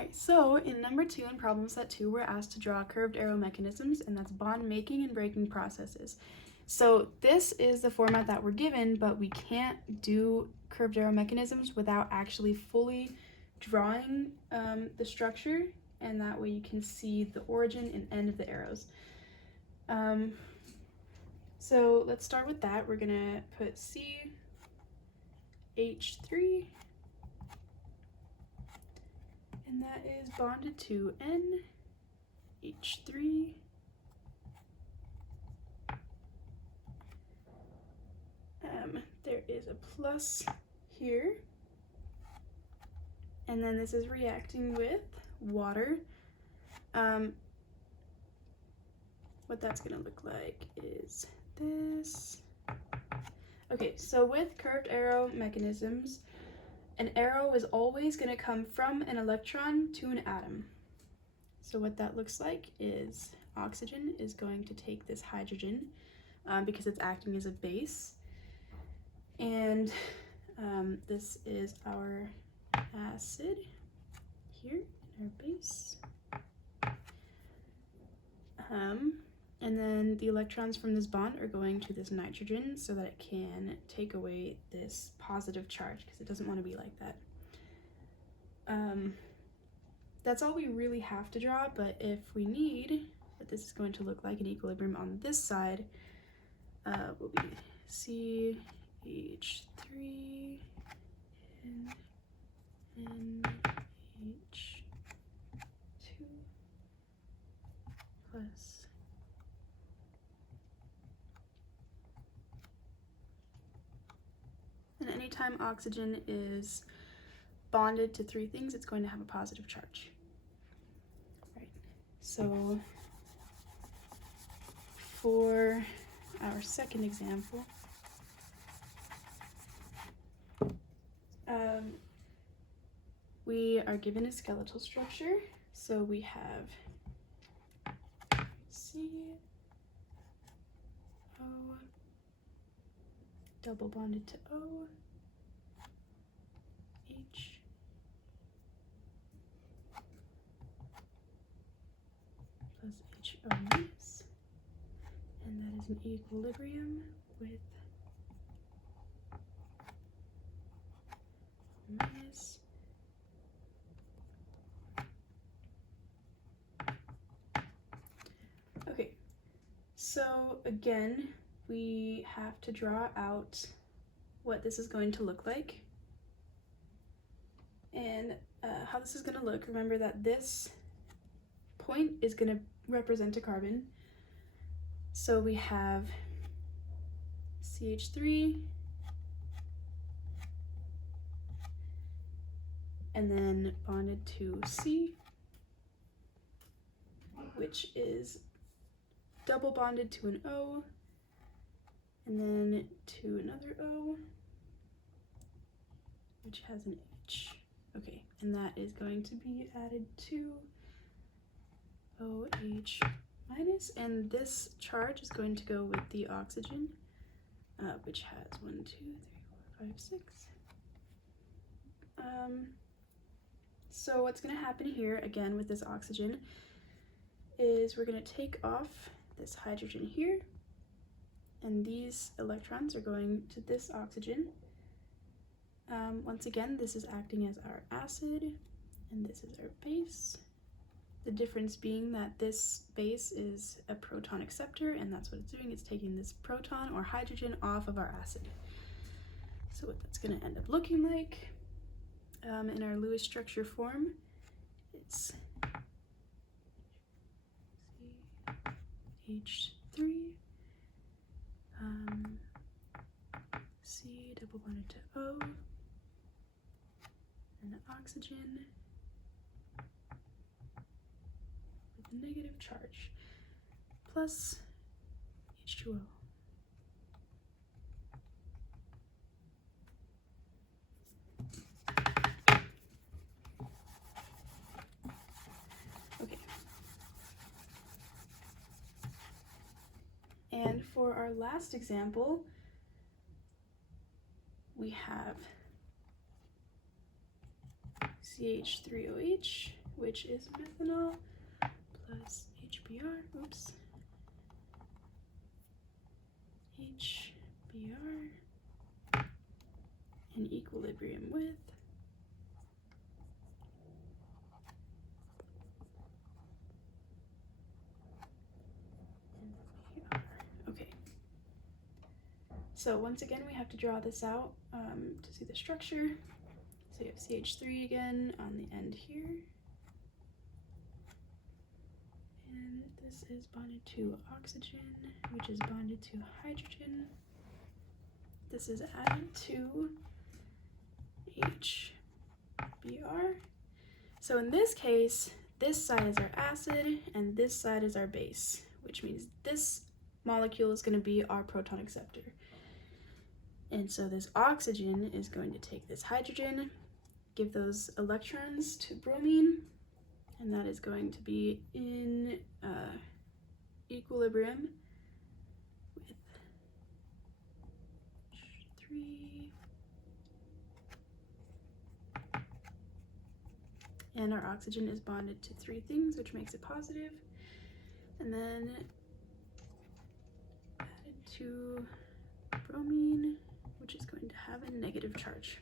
Alright, so in number 2 in problem set 2, we're asked to draw curved arrow mechanisms, and that's bond making and breaking processes. So this is the format that we're given, but we can't do curved arrow mechanisms without actually fully drawing the structure, and that way you can see the origin and end of the arrows. So let's start with that. We're gonna put CH3, and that is bonded to NH3. There is a plus here, and then this is reacting with water. What that's gonna look like is this. Okay, so with curved arrow mechanisms, an arrow is always going to come from an electron to an atom. So what that looks like is oxygen is going to take this hydrogen because it's acting as a base. And this is our acid here in our base. And then the electrons from this bond are going to this nitrogen so that it can take away this positive charge because it doesn't want to be like that. That's all we really have to draw, but if we need what this is going to look like in equilibrium on this side, will be CH3 and NH2 plus and anytime oxygen is bonded to 3 things, it's going to have a positive charge. Right. So for our second example, we are given a skeletal structure. So we have CO, double bonded to O, H, plus HO minus, and that is an equilibrium with minus. Okay, so again, we have to draw out what this is going to look like. And how this is going to look, remember that this point is going to represent a carbon. So we have CH3, and then bonded to C, which is double bonded to an O, and then to another O, which has an H. Okay, and that is going to be added to OH minus, and this charge is going to go with the oxygen, which has 1, 2, 3, 4, 5, 6. So what's going to happen here, again, with this oxygen, is we're going to take off this hydrogen here, and these electrons are going to this oxygen. Once again, this is acting as our acid, and this is our base. The difference being that this base is a proton acceptor, and that's what it's doing. It's taking this proton or hydrogen off of our acid. So what that's going to end up looking like in our Lewis structure form, it's CH3, C double bonded to O, and oxygen with a negative charge, plus H2O. Okay. And for our last example, we have CH3OH which is methanol, plus HBr, oops, HBr, in equilibrium with NPR. Okay. So once again, we have to draw this out to see the structure. So you have CH3 again on the end here. And this is bonded to oxygen, which is bonded to hydrogen. This is added to HBr. So in this case, this side is our acid and this side is our base, which means this molecule is going to be our proton acceptor. And so this oxygen is going to take this hydrogen, give those electrons to bromine, and that is going to be in equilibrium with 3. And our oxygen is bonded to 3 things, which makes it positive. And then added to bromine, which is going to have a negative charge.